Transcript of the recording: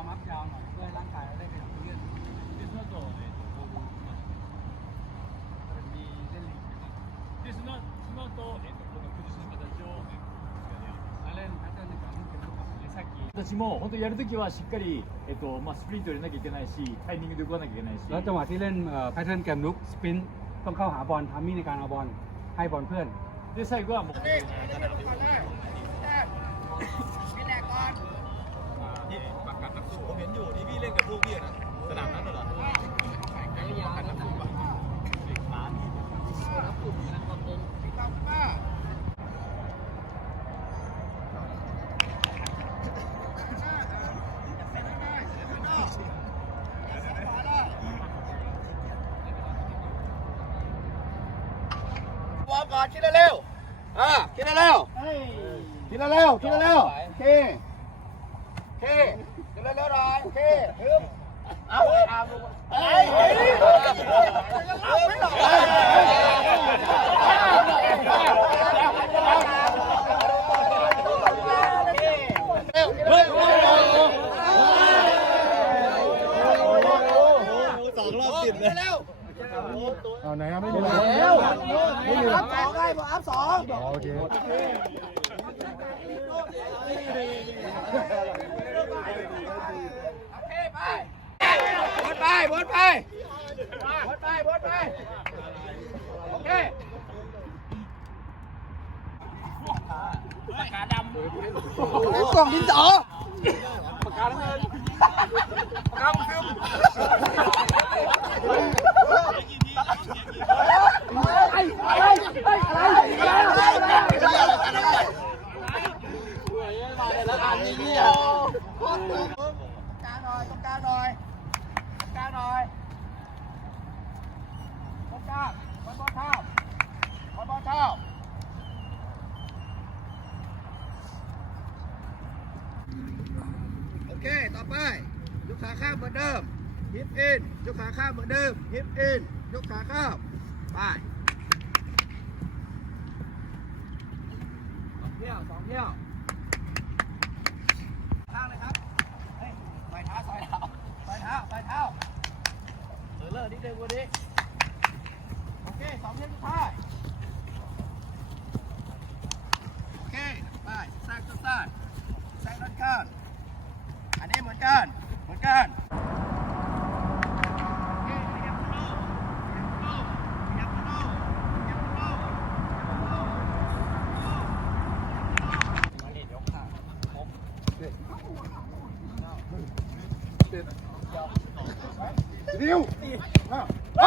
ร์มอัพยาวหน่อยเพื่อให้ร่างกายเราได้ขยับเลื่อน This not the eh, the move. มีเล่นลีก This not not the eh, この崩しの形をね มาเล่นแพทเทิร์นในการที่เป็นรูปแบบนี้ さっき私も本当やるときはしっかり、えっとまあ、スプリント入れなきゃいけないしタイミングで動かなきゃいけないし แล้วจังหวะที่เล่นแพทเทิร์นเกมลุกสปินต้องเข้าหาบอลทามมิ่งในการเอาบอลให้บอลเพื่อน で最後はもう วอร์มก่อนคิดเร็วๆอ่าคิดเร็วๆคิดเร็วๆคิดเร็วๆโอเคโอเคคิดเร็วๆหน่อยโอเคฮึบเอาตามลงเฮ้ยเฮ้ยไม่หรอกเร็วเร็วสองรอบติดเลย เอาไหนครับไม่มีเร็วอัพสองไงบอกอัพสองโอเคโอเคไปบดไปบดไปบดไปบดไปโอเคกล่องดินสอปากกาเงินปากกาซึมไอ้ไอ้ไอ้ไอ้อะไรอะไรแล้วอ่าน นี่เนี่ยตรงกลางหน่อยตรงกลางหน่อยตรงกลางหน่อยตรงกลางบอลบอลเท้าบอลบอลเท้าโอเค ต่อไปยกขาข้างเหมือนเดิมฮิปอินยกขาข้างเหมือนเดิมฮิปอินยกขาข้างไปสองเที่ยวสองเที่ยว ข้างเลยครับเฮ้ยใส่เท้าซอยเท้าไปเท้าไปเท้าเออเลิกนิดเดียวันนี้โอเคสองเที่ยวสุดท้ายโอเคไปแซงต้นต้าแซงด้านข้างอันนี้เหมือนกันเหมือนกัน ดิวไป